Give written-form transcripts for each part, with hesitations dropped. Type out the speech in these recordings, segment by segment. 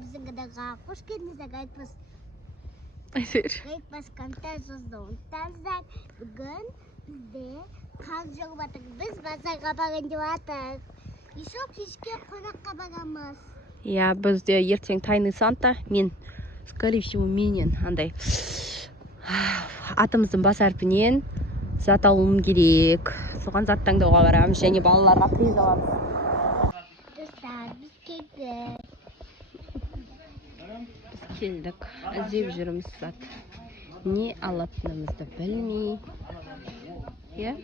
біздің қадағаға қош келдіңіздер Гайтбас. Гайтбас контент жаздауынтаздар. Бүгін бізде қар жауып жатыр. Біз базарға барайын деп жатырмыз. Еще кешке қонаққа барамыз. Иә, бізде ертең тайный Санта. Мен, скорее всего, менен андай атымыздың бас әрпінен зат алуым керек. Соған зат таңдауға барамыз және балаларға приз аламыз. Достар, біз келдік. Біз келдік, іздеп жүрміз зат. Не алатынымызды білмей. Иә?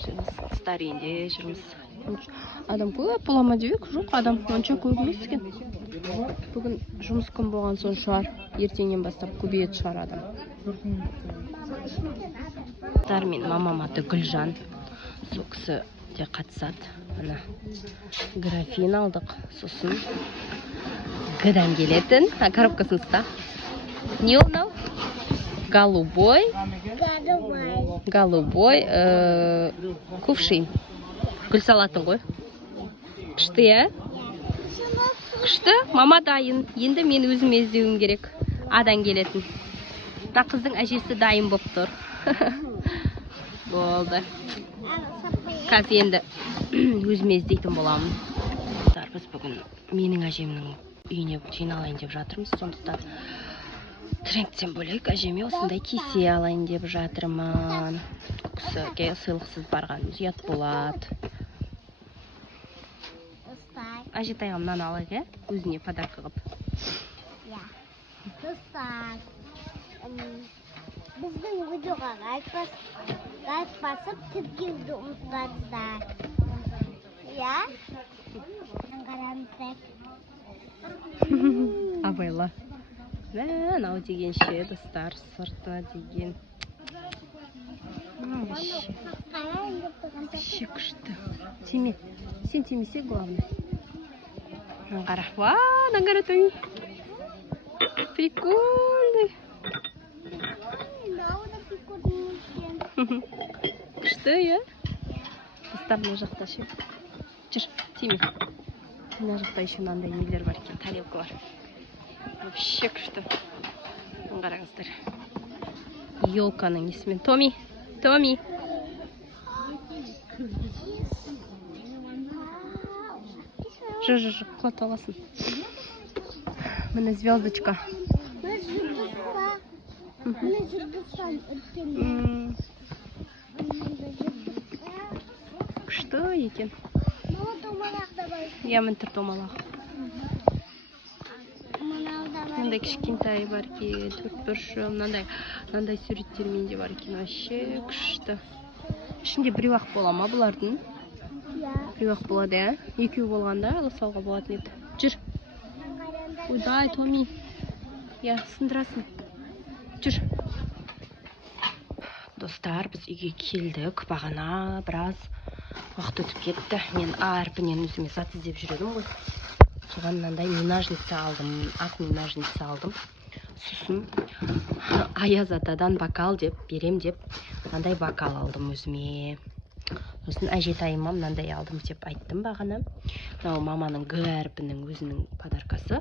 Жүрміз, қыстар үйінде жүрміз. Адам көп бола ма деп жоқ, адам онша көп емес екен. Бүгін жұмыс күн болған соң шығар, ертеңнен бастап көбейеді шығар адам. Мен мамам аты Гүлжан, сол кісі де қатысады. Ана графин алдық, сосын гыдан келетін, коробкасын ұста. Не ол мынау? Голубой, кувшин. Гүл салатын ғой. Күшті, иә? Күшті, мама дайын. Енді мен өзім іздеуім керек. Адан келетін. Да қыздың әжесі дайын болып тұр. Болды. Қазір енді өзім іздейтін боламын. Біз бүгін менің әжемнің үйіне жиналайын деп жатырмыз. Сондықтан трендтен бөлек әжеме осындай кесе алайын деп жатырмын. Кісіге сыйлықсыз барғанымыз ұят болады. Әжетайға мынаны алайық, иә? Өзіне подарка қылып. Иә. Достар, біздің видеоға лайк басып тіркеуді ұмытпаңыздар. Иә? Қараңыздар. Абайла. Мынау дегенше, достар, сұртына деген. Вообще күшті. Тиме. Сен тимесе, главное. Қара. Ва, қара той. Прикольный. Күшті, иә? Достар, мына жақта ше. Жүр, тиме. Мына жақта еще мынандай нелер бар екен, тарелка бар. Вообще күшті. Қараңыздар. Елканың есімен. Томи. Жүр, құлат аласын. Міне звездочка. Күшті екен. Иә, мінтір томалақ. Мынандай кішкентай бар екен, төрт бұрышы, мынандай суреттермен де бар екен, вообще күшті. Ішінде біреу-ақ бола ма бұлардың? Біреу-ақ болады, ә? Екеу болғанда алысауға болатын еді. Жүр. Ойдай, Томи. Иә, сындырасын. Жүр. Достар, біз үйге келдік. Бағана біраз уақыт өтіп кетті. Мен А әрпінен өзіме зат іздеп жүредім ғой. Соған мынандай минажница алдым, ақ минажница алдым. Сосын Аяз атадан бокал деп, берем деп, мынандай бокал алдым өзіме. Сосын әжетайыма мынандай алдым деп айттым бағана. Мынау маманың Г әрпінің өзінің подаркасы.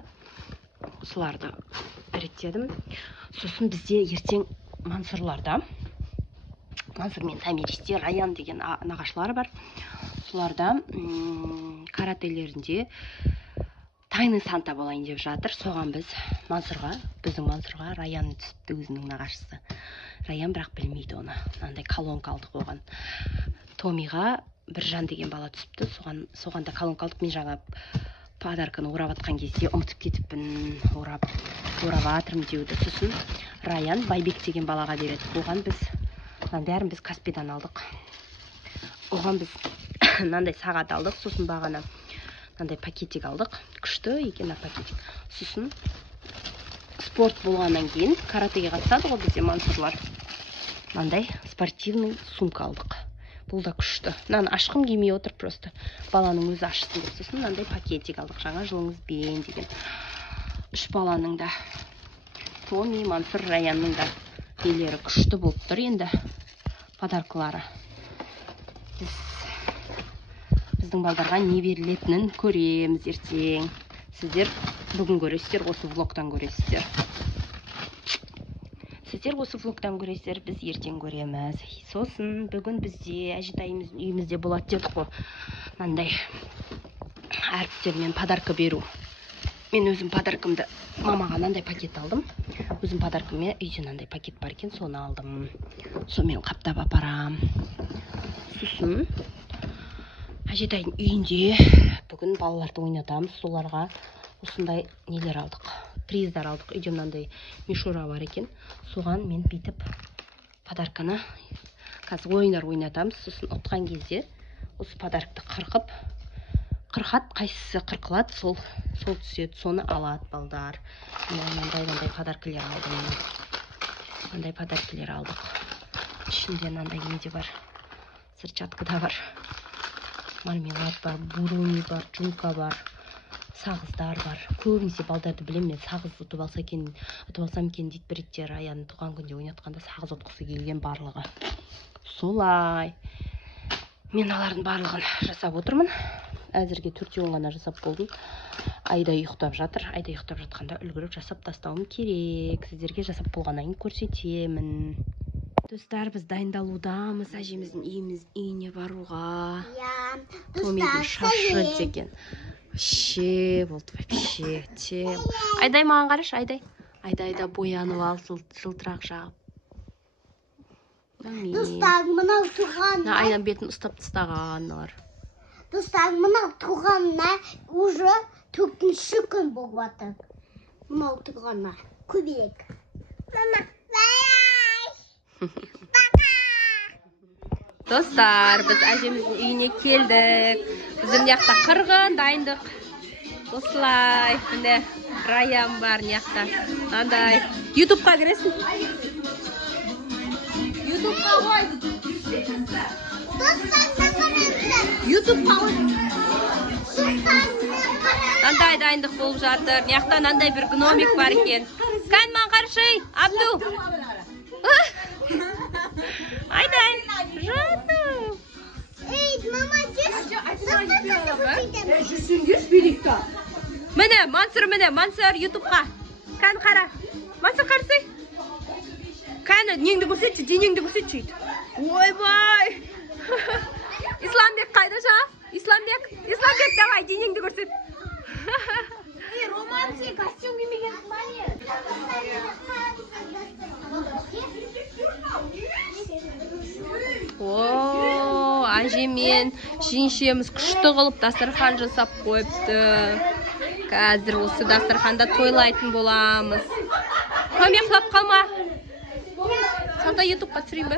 Соларды реттедім. Сосын бізде ертең Мансұрларда. Мансұр мен Тамиристе Раян деген нағашылары бар. Соларда карателерінде тайный Санта болайын деп жатыр. Соған біздің Мансұрға Раян түсіпті, өзінің нағашысы. Раян бірақ білмейді оны. Мынандай колонка алдық оған. Томиға Біржан деген бала түсіпті. Соғанда колонка алдық. Мен жаңа подарканы орап атқан кезде ұмытып кетіппін. Орап атырым деуді. Сосын Раян Байбек деген балаға береді. Оған бәрін біз Каспидан алдық. Оған біз мынандай сағат алдық. Сосын бағана мынандай пакетик алдық. Күшті екен пакетик. Сосын спорт болғаннан кейін каратеге қатысады ғой бізде Мансұрлар. Мынандай спортивный сумка алдық. Бұл да күшті. Мынаны ашқым келмей отыр просто. Баланың өзі ашсын деп. Сосын мынандай пакетик алдық. Жаңа жылыңызбен деген. 3 баланың да. Томи, Мансұр, Раянның да нелері күшті болып тұр енді. Подаркалары. Біздің балдарға не берілетінін көреміз ертең. Сіздер бүгін көресіздер, осы влогтан көресіздер. Сіздер осы влогтан көресіздер, біз ертең көреміз. Сосын бүгін бізде әжетайымыздың үйімізде болады дедік қой. Мынандай әріптермен подарка беру. Мен өзім подаркымды мамаға мынандай пакет алдым. Өзім подаркыме үйде мынандай пакет бар екен, соны алдым. Сонымен қаптап апарам. Сосын әжетайдың үйінде бүгін балаларды ойнатамыз. Соларға осындай нелер алдық. Приздар алдық. Үйде мынандай мишура бар екен. Соған мен бүйтіп подарканы қазір ойындар ойнатамыз. Сосын ұтқан кезде осы подаркты қырқат, қайсысы қырқылады, сол түседі, соны алады балдар. Мынандай подаркілер алдым. Мынандай подаркілер алдық. Ішінде мынандай неде бар. Сырчатка да бар. Мармелад бар, буруни бар, жуйка бар. Сағыздар бар. Көбінесе балдарды білем мен, сағыз ұтып алсам екен дейді біреттер. Аяның туған күнде ойнатқанда сағыз ұтқысы келген барлығы. Солай. Мен алардың барлығын жасап отырмын. Әзірге 4-10 ғана жасап болдым. Айда ұйықтап жатыр. Айда ұйықтап жатқанда үлгіріп жасап тастауым керек. Сіздерге жасап болғаннан кейін көрсетемін. Достар, біз дайындалудамыз әжеміздің үйіне баруға. Томидің шашы деген. Вообще болды, вообще. Айдай маған қараш, Айдай. Айда боянып ал, жылтырақ жағып. Достар, мынау туғанына. Айдан бетін ұстап тастағанлар. Достар, мынау туғанына уже 4-ші күн болып жатыр. Мынау туғанына. Көбек. Мама, Достар, біз әжеміздің үйіне келдік. Біздің мияқта қырғын дайындық. Осылай, міне Раян бар мияқта. Андай, ютубқа кіресің. Ютубқа қой. Ютубқа қой. Андай дайындық болып жатыр. Мияқтан андай бір гномик бар екен. Кән ман қаршай, Абду. Айдай, жатыр. Ей, мама, Міне, Мансұр ютубқа. Кән қара. Мансұр қарсай. Кәні, неңді көрсетші, денеңді көрсетші. Ойбай. Исламбек қайда жа? Исламбек, давай, денеңді көрсет. романсы костюм кимеген мане. О, әжемен жеңшеміз күшті қылып дастархан жасап қойыпты. Қазір осы дастарханда тойлайтын боламыз. Көмек қылып қалма. Санда ютубқа түсірейін бе?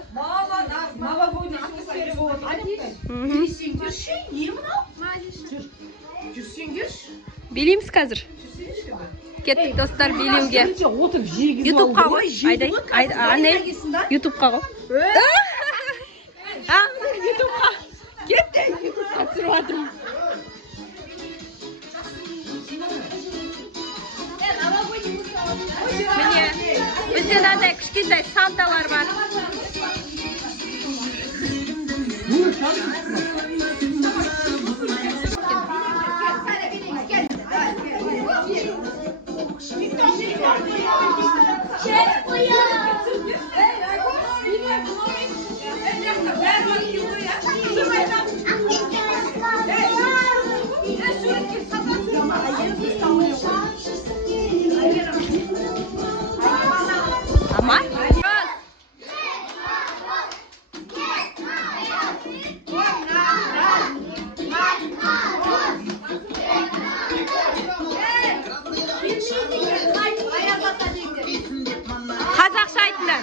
Билейміз қазір. Кеттік достар билеуге. Ютубқа ғой. Айдай. Ютубқа ғой. Ютубқа. Кетті. Ютубқа түсіріп жатырмын. Міне, бізде мынандай кішкентай санталар бар. Амар? Қазақша айтыңдар.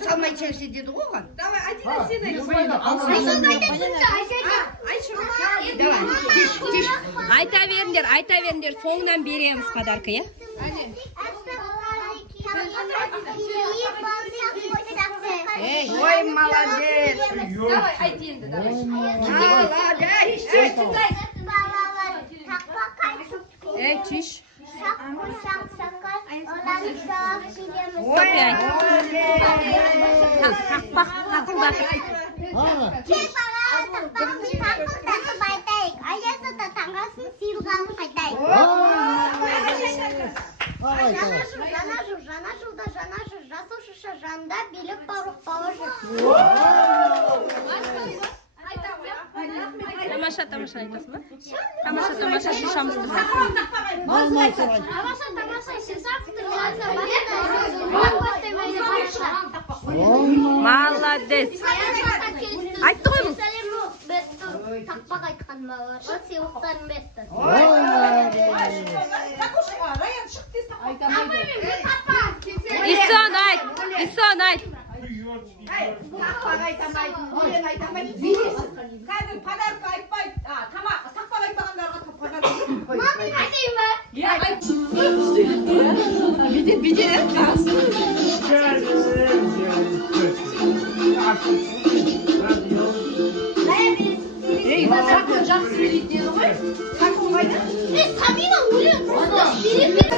Салмай чәкші деді оған. Давай, Айта беріңдер, соңынан береміз подарка, я? Ой, молодец. Давай, айт енді, давай. Молодец. Эй, чиш. Ой, Жаңа жылда жасушыша жанда билік бауырық бауыр Тамаша айтасың ба? Тамаша шишамызды. Молодец. Айтты ғой бұл. Тақпақ айтқан балаларға сыйлықтарын берді. Исон айт. Қазір подарка айтпайды. Тамақ, тақпақ айтпағандарға подарка. Самина өлең просто